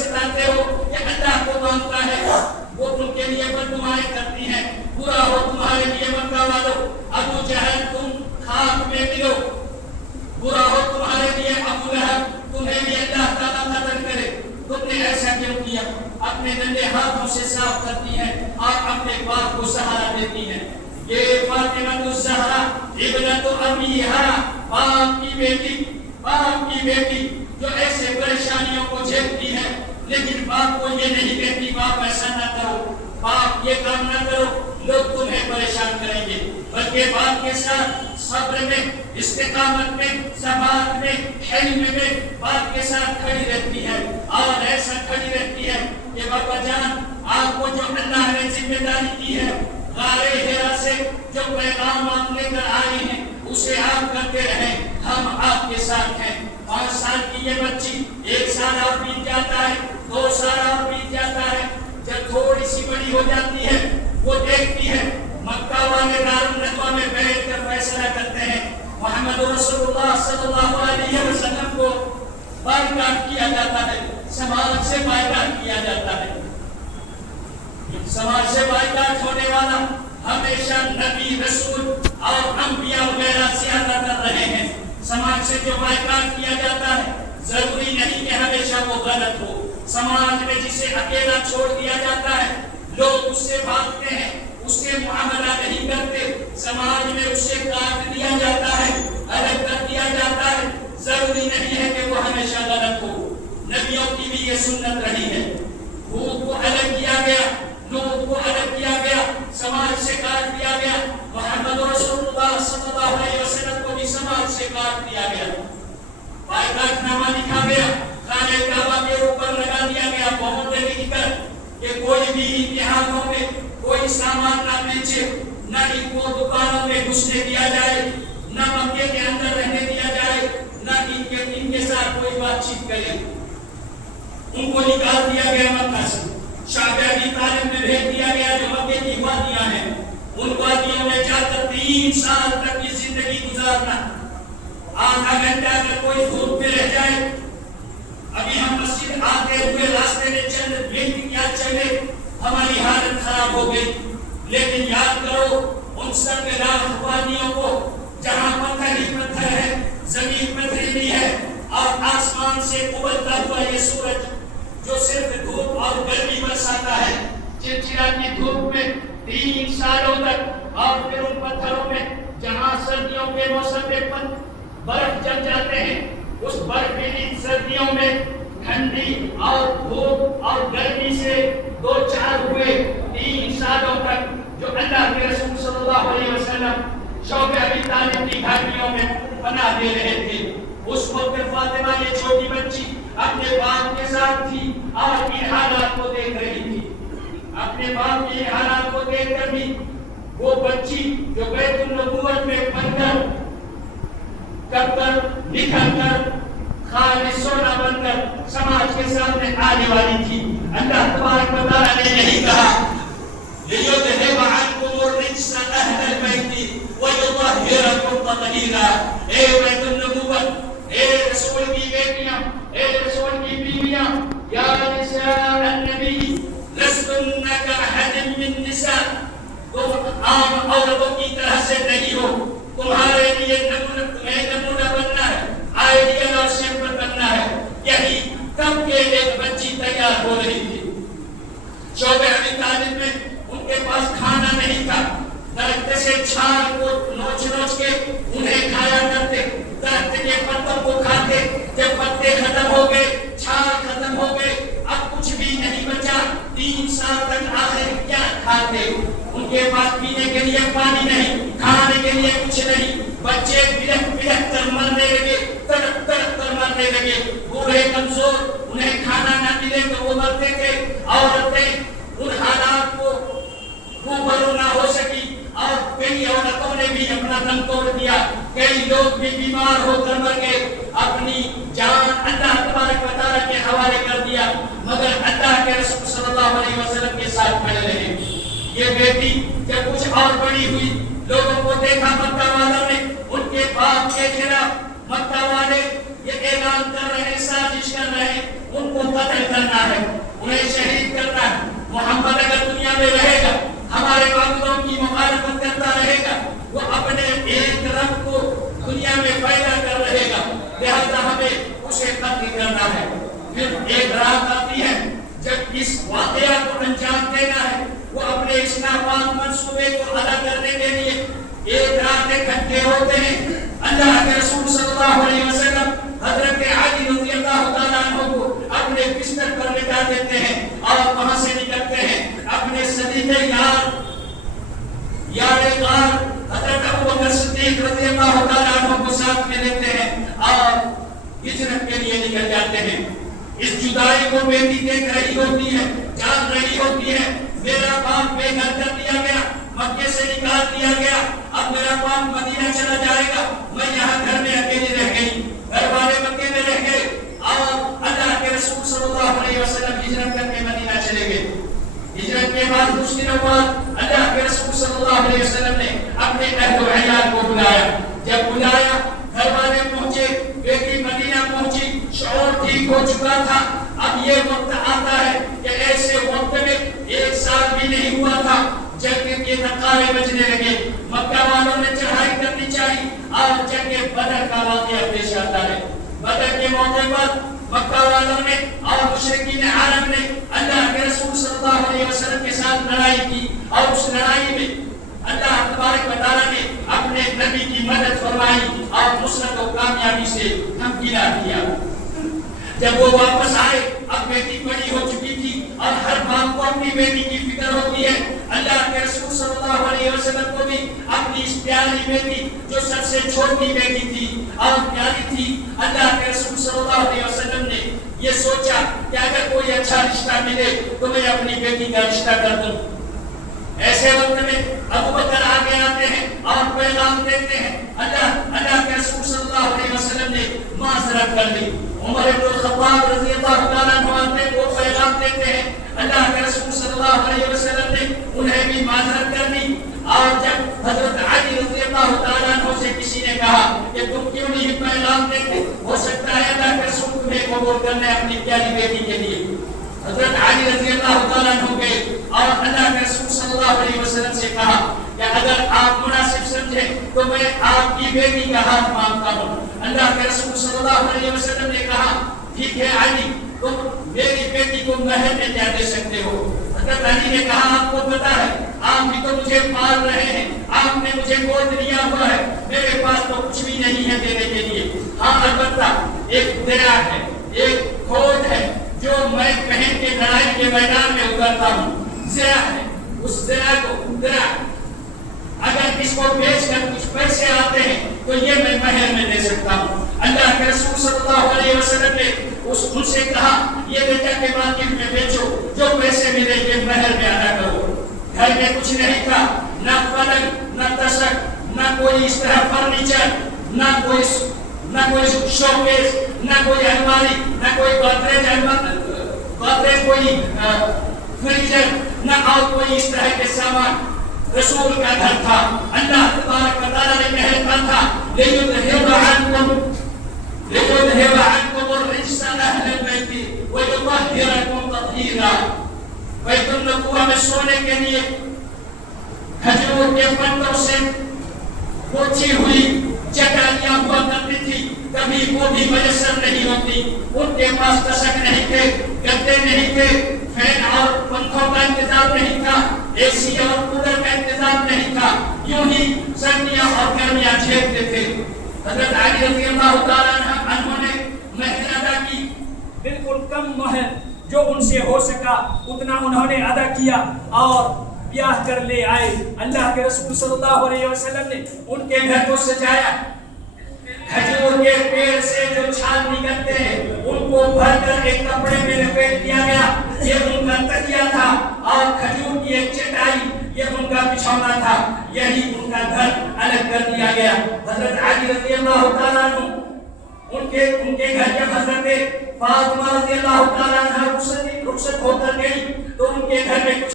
ستاتے ہو کہ اللہ کو مانتا ہے وہ تم کے لیے بددعائیں کرتی ہیں. برا ہو تمہارے لیے مکہ والو ابو جہل تم خاک میں ملو. برا ہو تمہارے لیے ابو لہب تمہیں بھی اللہ تعالیٰ قتل کرے. تم نے ایسا کیوں کیا؟ اپنے گندے ہاتھوں سے صاف کرتی ہیں اور اپنے باپ کو سہارا دیتی ہیں. یہ فاطمہ الزہرا ابنت ابیہا باپ کی بیٹی جو ایسے پریشانیوں کو جھیلتی ہے لیکن باپ کو یہ نہیں کہتی باپ ایسا نہ کرو، باپ یہ کام نہ کرو، لوگ تمہیں پریشان کریں گے، بلکہ باپ کے ساتھ صبر میں، استقامت میں، ثبات میں، حلم میں باپ کے ساتھ کھڑی رہتی ہے. اور ایسا کھڑی رہتی ہے کہ بابا جان آپ کو جو اللہ نے ذمہ داری کی ہے غار حرا سے جو پیغام آپ لے کر آئے ہیں اسے آپ کرتے رہیں، ہم آپ کے ساتھ ہیں. 5 سال کی یہ بچی 1 سال اور بیت جاتا ہے، 2 سال اور بیت جاتا ہے، جب تھوڑی سی بڑی ہو جاتی ہے وہ دیکھتی ہے مکہ والے دارالندوا میں بیٹھ کر فیصلہ کرتے ہیں محمد رسول اللہ صلی اللہ علیہ وسلم کو بائیکاٹ کیا جاتا ہے، سماج سے بائیکاٹ کیا جاتا ہے. سماج سے بائیکاٹ ہونے والا ہمیشہ نبی رسول اور انبیاء وغیرہ زیادہ کر رہے ہیں. سماج سے جو بائیکاٹ کیا جاتا ہے ضروری نہیں کہ ہمیشہ وہ غلط ہو. سماج میں جسے اکیلا چھوڑ دیا جاتا ہے لوگ اس سے بھاگتے ہیں، اس سے معاملہ نہیں کرتے. سماج میں اسے کاٹ دیا جاتا ہے، الگ کر دیا جاتا ہے، ضروری نہیں ہے کہ وہ ہمیشہ غلط ہو. نبیوں کی بھی یہ سنت رہی ہے. خود کو الگ کیا گیا، لوگ کو الگ کیا گیا، سماج سے کاٹ دیا گیا. محمد رسول اللہ صلی اللہ علیہ وسلم کو بھی سماج سے کاٹ دیا گیا. بائیکاٹ نامہ لکھا گیا، خانہ کعبہ کے اوپر لگا دیا گیا بہت لکھ کر کہ کوئی بھی امتحانوں میں کوئی سامان نہ بیچے، نہ ان کو دکانوں میں گھسنے دیا جائے، نہ مکے کے اندر رہنے دیا جائے، نہ ان کے ساتھ کوئی بات چیت کرے. ان کو نکال دیا گیا مکہ سے، شعب ابی طالب میں بھیج دیا گیا جو مکے کی وادیاں ہیں. ان وادیوں میں جا کر 3 سال تک کی زندگی گزارنا. آدھا گھنٹہ اگر کوئی دھوپ میں رہ جائے، ابھی ہم مسجد آتے ہوئے راستے میں چند منٹ کیا چلے ہماری حالت خراب ہو گئی. لیکن یاد کرو ان سب راہ وادیوں کو جہاں پتھر ہی پتھر ہے، زمین پتھریلی ہے اور آسمان سے ابلتا ہوا یہ سورج جو صرف دھوپ اور گرمی برساتا ہے، چرچرا کی دھوپ میں 3 سالوں تک. اور پھر ان پتھروں میں جہاں سردیوں کے موسم میں برف جم جاتے ہیں، اس برفیلی سردیوں میں ٹھنڈی اور دھوپ اور گرمی سے 2-4 ہوئے 3 سالوں تک جو اللہ کے رسول صلی اللہ علیہ وسلم شعب ابی طالب کی گھاٹیوں میں پناہ دے رہے تھے. اس وقت فاطمہ یہ چھوٹی بچی اپنے باپ کے ساتھ تھی اور ان حالات کو دیکھ رہی تھی. اپنے باپ کے حالات کو دیکھ کر بھی وہ بچی جو بیت النبوت میں پڑھ کر کب کر نکھر کر خالص سونا بن کر سماج کے سامنے آنے والی تھی. اللہ تبارک و تعالیٰ نے یہی کہا لِيُذْهِبَ عَنْكُمُ الرِّجْسَ أَهْلَ الْبَيْتِ وَيُطَهِّرَكُمْ تَطْهِيرًا. اے بیت النبوت، اے رسول کی بیٹیاں، اے رسول کی بیویاں، یا نساء النبی لستن کأحد من نساء، تم عام عورتوں کی طرح سے نہیں ہو. تمہارے لیے نمونہ بننا ہے، آئیڈیل اور سیمپل بننا ہے. یہی کب کے ایک بچی تیار ہو رہی تھی. شعب ابی طالب میں ان کے پاس کھانا نہیں تھا، درخت سے چھال کو نوچ نوچ کے انہیں کھایا کرتے، درخت کے پتوں کو کھاتے. جب پتے ختم ہو گئے، چھال ختم ہو گئے، اب کچھ بھی نہیں بچا. 3 سال تک آخر کیا کھاتے؟ ان کے پاس پینے کے لیے پانی نہیں، کھانے کے لیے کچھ نہیں. بچے بلک بلک کر مرنے لگے، تڑپ تڑپ کر مرنے لگے. بوڑھے کمزور، انہیں کھانا نہ ملے تو وہ مرتے تھے. عورتیں ان حالات کو روبرو نہ ہو سکی اور کئی عورتوں نے بھی اپنا دم توڑ دیا. کئی لوگ بھی بیمار ہو کر مر گئے، اپنی جان اللہ تبارک و تعالیٰ کے حوالے کر دیا، مگر اللہ کے رسول صلی اللہ علیہ وسلم کے ساتھ کھڑے رہے. یہ بیٹی جب کچھ اور بڑی ہوئی، لوگوں کو دیکھا مکہ والوں نے ان کے باپ کے خلاف، مکہ والے یہ اعلان کر رہے ہیں، سازش کر رہے ہیں ان کو قتل کرنا ہے. ایک رات آتی ہے جب اس واقعہ کو انجام دینا ہے، وہ اپنے اس ناپاک منصوبے کو ادا کرنے کے لیے ایک رات اکٹھے ہوتے ہیں۔ اللہ کے رسول صلی اللہ علیہ وسلم حضرت علی رضی اللہ تعالیٰ عنہ کو اپنے بستر پر لٹا دیتے ہیں اور وہاں سے نکلتے ہیں، اپنے صدیق یار غار حضرت ابوبکر صدیق رضی اللہ تعالیٰ عنہ کو ساتھ میں لیتے ہیں اور ہجرت کے لیے نکل جاتے ہیں۔ اس جدائی کو بیٹی دیکھ رہی ہوتی ہے، جان رہی ہوتی ہے میرا باپ بے گھر کر دیا گیا، مکے سے نکال دیا گیا، اب میرا باپ مدینہ چلا جائے گا، میں یہاں گھر میں اکیلی رہ گئی، گھر والے مکے میں رہ گئے اور اللہ کے رسول صلی اللہ علیہ وسلم ہجرت کر کے مدینہ چلے گئے۔ ہجرت کے بعد کچھ دنوں بعد اللہ کے رسول صلی اللہ علیہ وسلم نے اپنے اہل و عیال کو بلایا، جب بلایا گھر والے پہنچے، بیٹی مدینہ پہنچی، شعور ٹھیک ہو چکا تھا۔ اب یہ وقت آتا ہے کہ ایسے وقت میں 1 سال بھی نہیں ہوا تھا، جنگ کے نعرے بجنے لگے، مکہ والوں نے چڑھائی کرنی چاہی اور جنگ بدر کا واقعہ پیش آتا ہے۔ بدر کے موقع پر مکہ والوں نے اور مشرکین عرب نے اللہ کے رسول صلی اللہ علیہ وسلم کے ساتھ لڑائی کی اور اس لڑائی میں اللہ تبارک و تعالیٰ نے اپنے نبی کی مدد فرمائی اور نصرت و کامیابی سے ہمکنار کیا۔ جب وہ واپس آئے، اب بیٹی بڑی ہو چکی تھی اور ہر باپ کو اپنی بیٹی کی فکر ہوتی ہے۔ اللہ کے رسول صلی اللہ علیہ وسلم کو بھی اپنی اس پیاری بیٹی جو سب سے چھوٹی بیٹی تھی اور پیاری تھی، اللہ کے رسول صلی اللہ علیہ وسلم نے یہ سوچا کہ اگر کوئی اچھا رشتہ ملے تو میں اپنی بیٹی کا رشتہ کر دوں۔ ایسے وقت میں ابوبکر آگے آتے ہیں اور پیغام دیتے ہیں، اللہ کے رسول صلی اللہ علیہ وسلم نے معذرت کر لی۔ عمر بن الخطاب رضی اللہ تعالیٰ عنہ کو پیغام دیتے ہیں، اللہ کے رسول صلی اللہ علیہ وسلم نے انہیں بھی معذرت کر لی۔ اور جب حضرت علی رضی اللہ تعالیٰ عنہ سے کسی نے کہا کہ تم کیوں نہیں پیغام دیتے، ہو سکتا ہے اللہ کے رسول تمہیں قبول کرنے اپنی پیاری بیٹی کے لیے۔ حضرت علی رضی اللہ تعالیٰ عنہ گئے اور اللہ کے رسول صلی اللہ علیہ وسلم سے کہا کہ اگر آپ مناسب سمجھیں تو میں آپ کی بیٹی کا ہاتھ مانگتا ہوں۔ اللہ کے رسول صلی اللہ علیہ وسلم نے کہا ٹھیک ہے علی، تم میری بیٹی کو مہر میں کیا دے سکتے ہو؟ حضرت علی نے کہا آپ کو پتا ہے آپ بھی تو مجھے پال رہے ہیں، آپ نے مجھے گود لیا ہوا ہے، میرے پاس تو کچھ بھی نہیں ہے دینے کے لیے۔ ہاں البتہ ایک درع ہے، ایک کھود ہے جو میں پہن کے لڑائی کے میدان میں اترتا ہوں، زرع ہے، اس زرع کو اگر اس کو بیچ کر کچھ پیسے آتے ہیں تو یہ میں مہر میں دے سکتا ہوں۔ اللہ کے رسول صلی اللہ علیہ وسلم نے ان سے کہا یہ بیٹا کے مارکیٹ میں بیچو، جو پیسے ملے یہ مہر میں ادا کرو۔ گھر میں کچھ نہیں تھا، نہ پلنگ، نہ تشک، نہ کوئی اس طرح فرنیچر، نہ کوئی شوکیس، نہ کوئی الماری، نہ کوئی گودریج، کوئی فریزر، نہ اور کوئی اس طرح کے سامان۔ رسول کا گھر تھا، اللہ تبارک و تعالیٰ نے کہا تھا لِيُذْهِبَ عَنْكُمُ الرِّجْسَ أَهْلَ الْبَيْتِ وَيُطَهِّرَكُمْ تَطْهِيرًا۔ بیت النبوہ میں سونے کے لیے کھجور کے پتوں سے پوچھی ہوئی چٹائیاں ہوا کرتی تھی، کبھی وہ بھی میسر نہیں ہوتی۔ ان کے پاس تشک نہیں تھے، گدے نہیں تھے، فین اور پنکھوں کا انتظام نہیں تھا، اے سی اور کولر کا انتظام نہیں تھا، یوں ہی سردیاں اور گرمیاں جھیلتے تھے۔ حضرت علی رضی اللہ تعالیٰ عنہ نے مہر ادا کی، بالکل کم مہر جو ان سے ہو سکا اتنا انہوں نے ادا کیا اور بیاہ کر لے آئے۔ اللہ کے رسول صلی اللہ علیہ وسلم نے ان کے گھر کو سجایا، کھجور کے پیڑ سے جو چھال نکلتے ہیں ان کو بھر کر ایک کپڑے میں لپیٹ دیا گیا، یہ ان کا تکیہ تھا، اور کھجور کی ایک چٹائی یہ ان کا بچھونا تھا، یہی ان کا گھر الگ کر دیا گیا۔ حضرت علی رضی اللہ تعالیٰ عنہ ان کے گھر جب حضرت فاطمہ رضی اللہ تعالیٰ عنہ رخصت ہو کر گئی تو ان کے گھر میں